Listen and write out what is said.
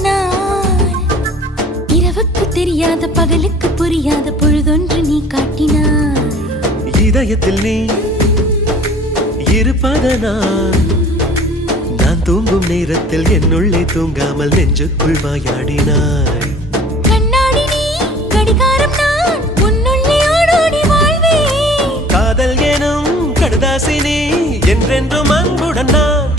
நான் இரவுக்கு தெரியாத பகலுக்கு புரியாத பொழுதொன்று நீ காட்டினாய். இதயத்தில் நீ இருப்பதனால் நான் தூங்கும் நேரத்தில் என்னுள்ளே தூங்காமல் நெஞ்சுக்குள் வாயாடினாய். கண்ணாடி நீ கடிகாரம் நான் உன்னுள்ளே ஓடோடி வாழ்வே. காதல் எனும் கடுதாசி நீ என்றென்றும் அன்புடன் நான்